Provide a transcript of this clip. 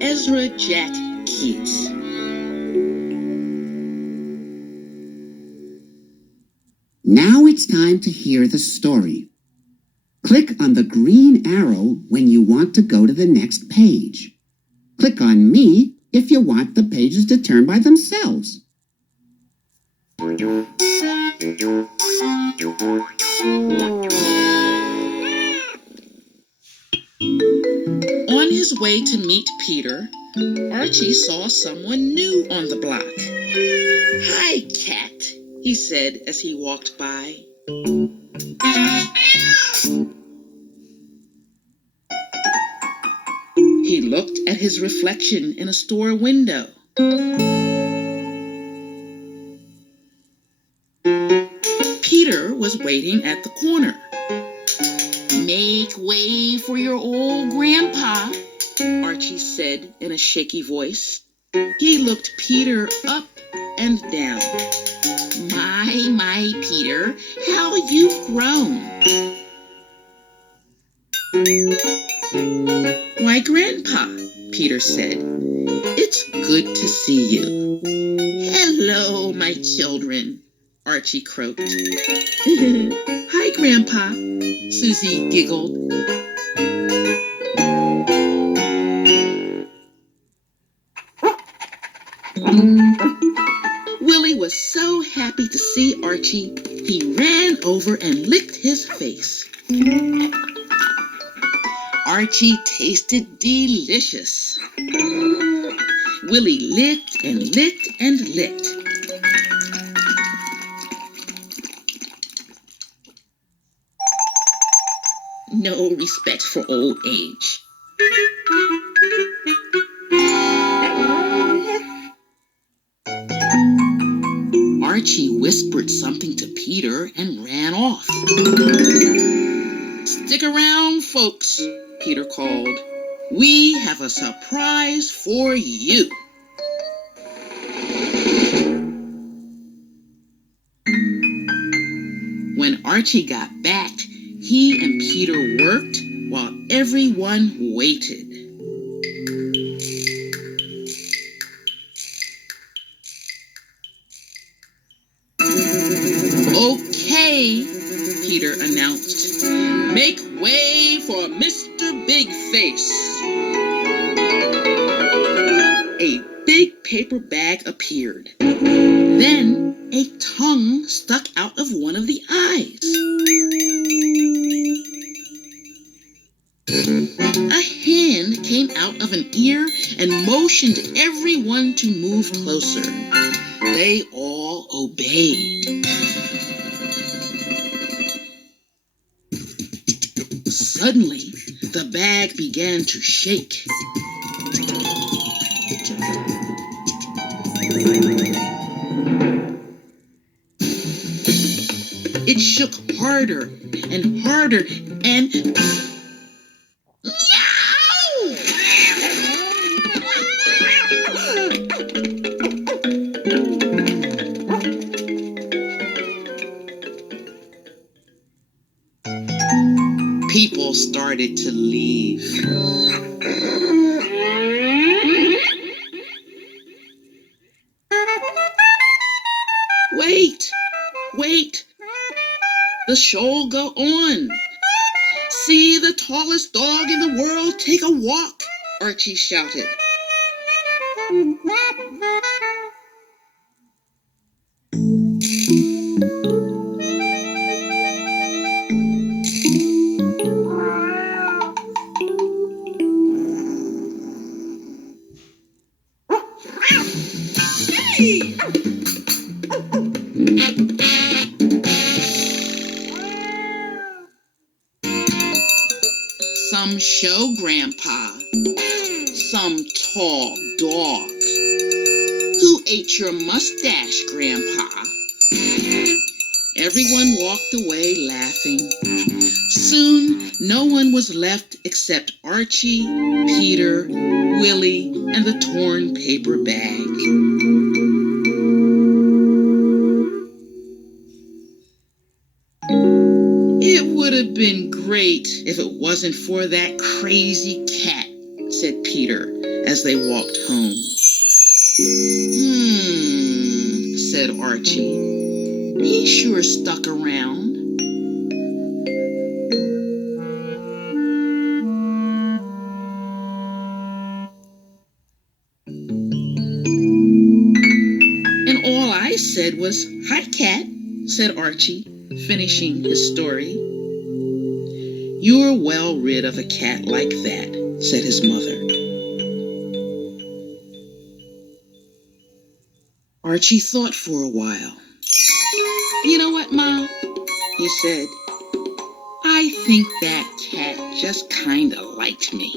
Ezra Jack Keats. Now it's time to hear the story. Click on the green arrow when you want to go to the next page. Click on me if you want the pages to turn by themselves. On his way to meet Peter, Archie saw someone new on the block. "Hi, cat," he said as he walked by. He looked at his reflection in a store window. Peter was waiting at the corner. "Make way for your old grandpa," Archie said in a shaky voice. He looked Peter up and down. My, Peter, how you've grown." "Why, Grandpa," Peter said, "it's good to see you." "Hello, my children," Archie croaked. "Hi, Grandpa," Susy giggled. Willie was so happy to see Archie, he ran over and licked his face. Archie tasted delicious. Willie licked and licked and licked. No respect for old age. Archie whispered something to Peter and ran off. "Stick around, folks," Peter called. "We have a surprise for you." When Archie got back, he and Peter worked while everyone waited. "Okay," Peter announced. "Make way for Mr. Big Face." A big paper bag appeared. Then a tongue stuck out of one of the eyes. A hand came out of an ear and motioned everyone to move closer. They all obeyed. Suddenly, the bag began to shake. It shook harder and harder and... Meow! People started to leave. Wait. The show'll go on. "See the tallest dog in the world take a walk," Archie shouted. Some show grandpa, some tall dog. "Who ate your mustache, Grandpa?" Everyone walked away laughing. Soon, no one was left except Archie, Peter, Willie, and the torn paper bag. "It would have been great if it wasn't for that crazy cat," said Peter, as as they walked home. Said Archie. He sure stuck around. And all I said was, "Hi, cat," said Archie, finishing his story. "You're well rid of a cat like that," said his mother. Archie thought for a while. "You know what, Ma?" he said. "I think that cat just kinda liked me."